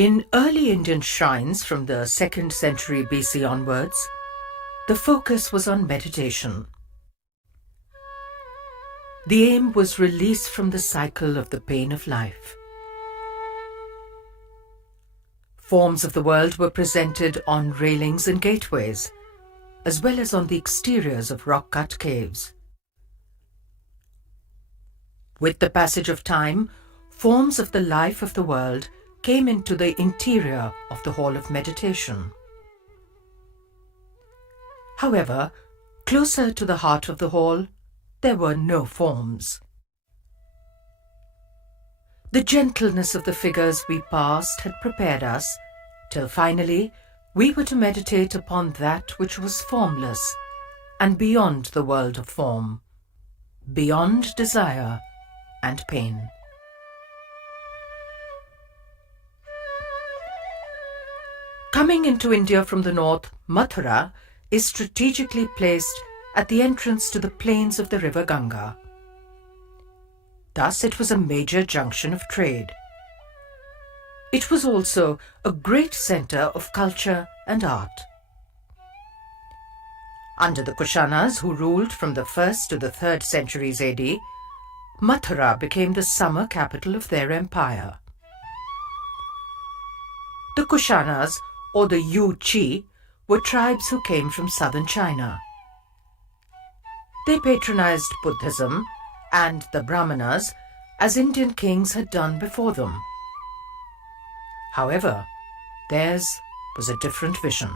In early Indian shrines from the 2nd century BC onwards, the focus was on meditation. The aim was release from the cycle of the pain of life. Forms of the world were presented on railings and gateways, as well as on the exteriors of rock-cut caves. With the passage of time, forms of the life of the world came into the interior of the hall of meditation. However, closer to the heart of the hall, there were no forms. The gentleness of the figures we passed had prepared us, till finally we were to meditate upon that which was formless and beyond the world of form, beyond desire and pain. Coming into India from the north, Mathura is strategically placed at the entrance to the plains of the river Ganga. Thus it was a major junction of trade. It was also a great center of culture and art. Under the Kushanas, who ruled from the 1st to the 3rd centuries AD, Mathura became the summer capital of their empire. The Kushanas, or the Yu-Chi, were tribes who came from southern China. They patronized Buddhism and the Brahmanas as Indian kings had done before them. However, theirs was a different vision.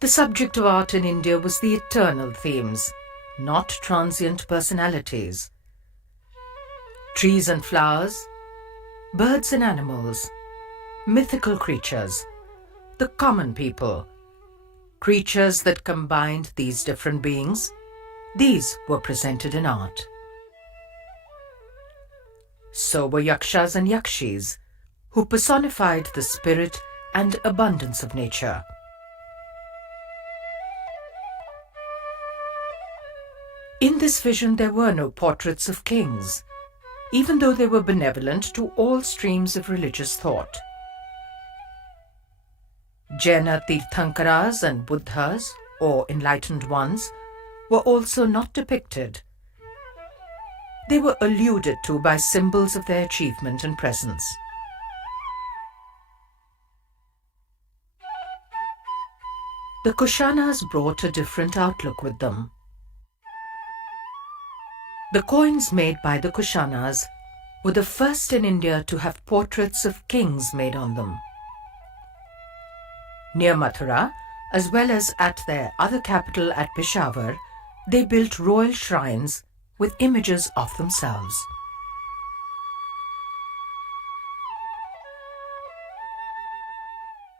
The subject of art in India was the eternal themes, not transient personalities. Trees and flowers, birds and animals, mythical creatures, the common people, creatures that combined these different beings, these were presented in art. So were yakshas and yakshis, who personified the spirit and abundance of nature. In this vision there were no portraits of kings, even though they were benevolent to all streams of religious thought. Jaina Tirthankaras and Buddhas, or enlightened ones, were also not depicted. They were alluded to by symbols of their achievement and presence. The Kushanas brought a different outlook with them. The coins made by the Kushanas were the first in India to have portraits of kings made on them. Near Mathura, as well as at their other capital at Peshawar, they built royal shrines with images of themselves.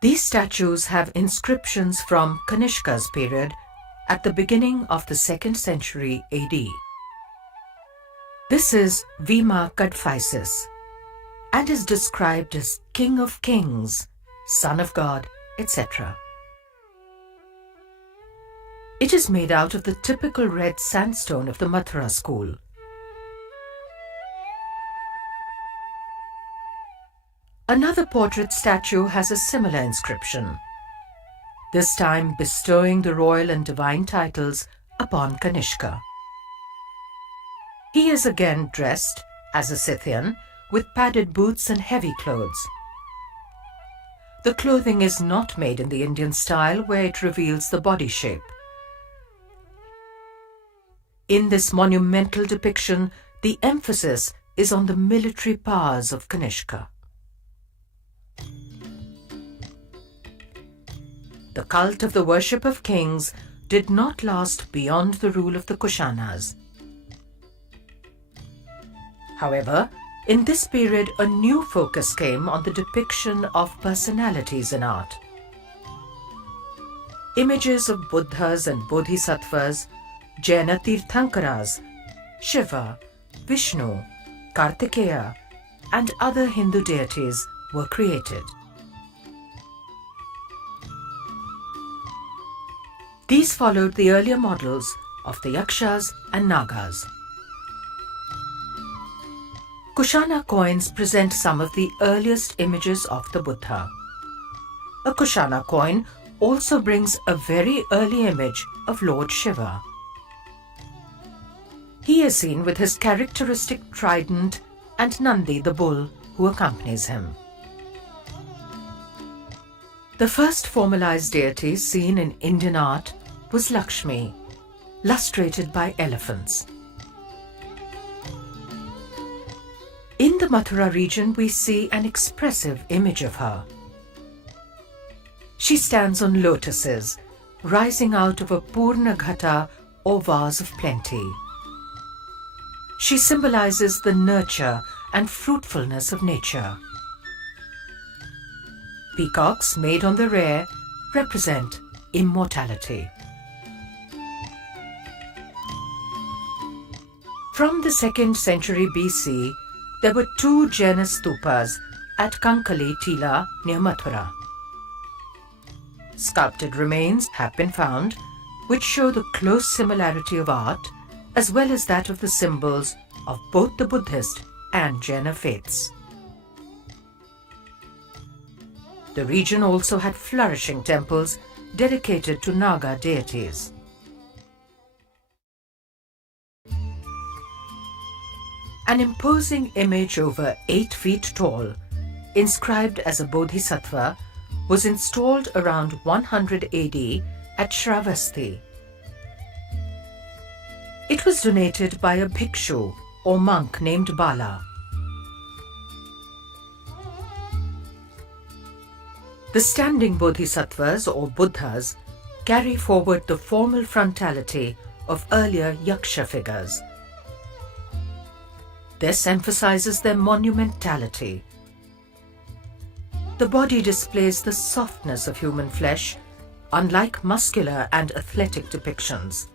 These statues have inscriptions from Kanishka's period at the beginning of the 2nd century AD. This is Vima Kadphises and is described as King of Kings, Son of God, etc. It is made out of the typical red sandstone of the Mathura school. Another portrait statue has a similar inscription, this time bestowing the royal and divine titles upon Kanishka. He is again dressed as a Scythian with padded boots and heavy clothes. The clothing is not made in the Indian style where it reveals the body shape. In this monumental depiction, the emphasis is on the military powers of Kanishka. The cult of the worship of kings did not last beyond the rule of the Kushanas. However, in this period a new focus came on the depiction of personalities in art. Images of Buddhas and Bodhisattvas, Jaina Tirthankaras, Shiva, Vishnu, Kartikeya, and other Hindu deities were created. These followed the earlier models of the Yakshas and Nagas. Kushana coins present some of the earliest images of the Buddha. A Kushana coin also brings a very early image of Lord Shiva. He is seen with his characteristic trident and Nandi the bull who accompanies him. The first formalized deity seen in Indian art was Lakshmi, lustrated by elephants. In the Mathura region, we see an expressive image of her. She stands on lotuses, rising out of a Purna Ghata or vase of plenty. She symbolizes the nurture and fruitfulness of nature. Peacocks made on the rare represent immortality. From the 2nd century BC, there were 2 Jaina stupas at Kankali Tila near Mathura. Sculpted remains have been found which show the close similarity of art as well as that of the symbols of both the Buddhist and Jaina faiths. The region also had flourishing temples dedicated to Naga deities. An imposing image over 8 feet tall, inscribed as a bodhisattva, was installed around 100 AD at Shravasti. It was donated by a bhikshu or monk named Bala. The standing bodhisattvas or Buddhas carry forward the formal frontality of earlier yaksha figures. This emphasizes their monumentality. The body displays the softness of human flesh, unlike muscular and athletic depictions.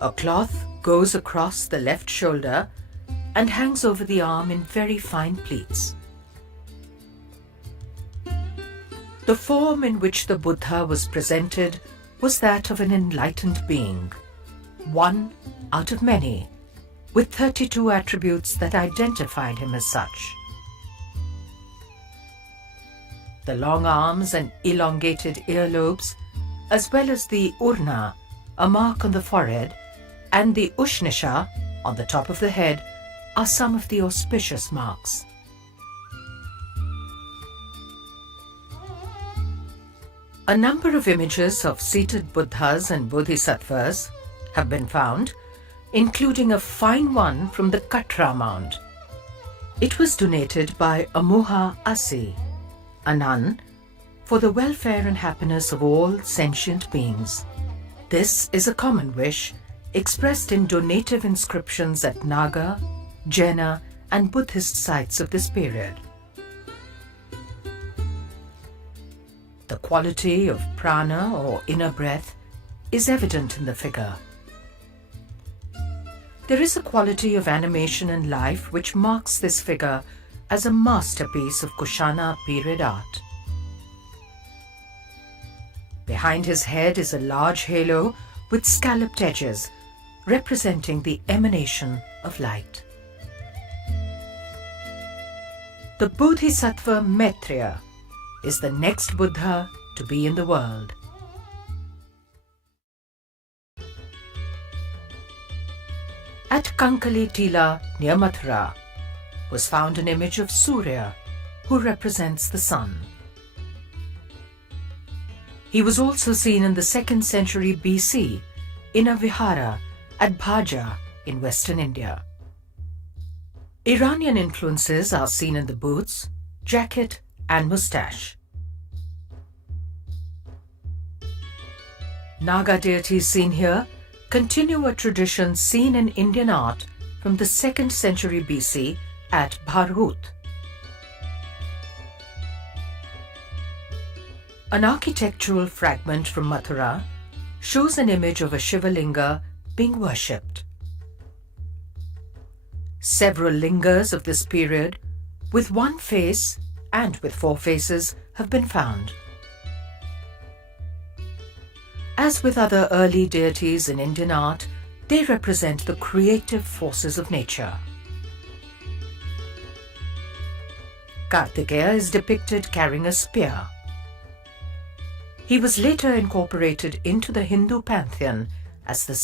A cloth goes across the left shoulder and hangs over the arm in very fine pleats. The form in which the Buddha was presented was that of an enlightened being, one out of many, with 32 attributes that identified him as such. The long arms and elongated earlobes, as well as the urna, a mark on the forehead, and the ushnisha, on the top of the head, are some of the auspicious marks. A number of images of seated Buddhas and Bodhisattvas have been found, including a fine one from the Katra mound. It was donated by Amuha Asi, a nun, for the welfare and happiness of all sentient beings. This is a common wish expressed in donative inscriptions at Naga, Jaina, and Buddhist sites of this period. The quality of prana or inner breath is evident in the figure. There is a quality of animation and life which marks this figure as a masterpiece of Kushana period art. Behind his head is a large halo with scalloped edges, representing the emanation of light. The Bodhisattva Maitreya is the next Buddha to be in the world. At Kankali Tila near Mathura was found an image of Surya, who represents the sun. He was also seen in the 2nd century BC in a vihara at Bhaja in western India. Iranian influences are seen in the boots, jacket, and moustache. Naga deities seen here continue a tradition seen in Indian art from the 2nd century BC at Bharhut. An architectural fragment from Mathura shows an image of a Shivalinga being worshipped. Several lingas of this period, with one face and with 4 faces, have been found. As with other early deities in Indian art, they represent the creative forces of nature. Kartikeya is depicted carrying a spear. He was later incorporated into the Hindu pantheon as the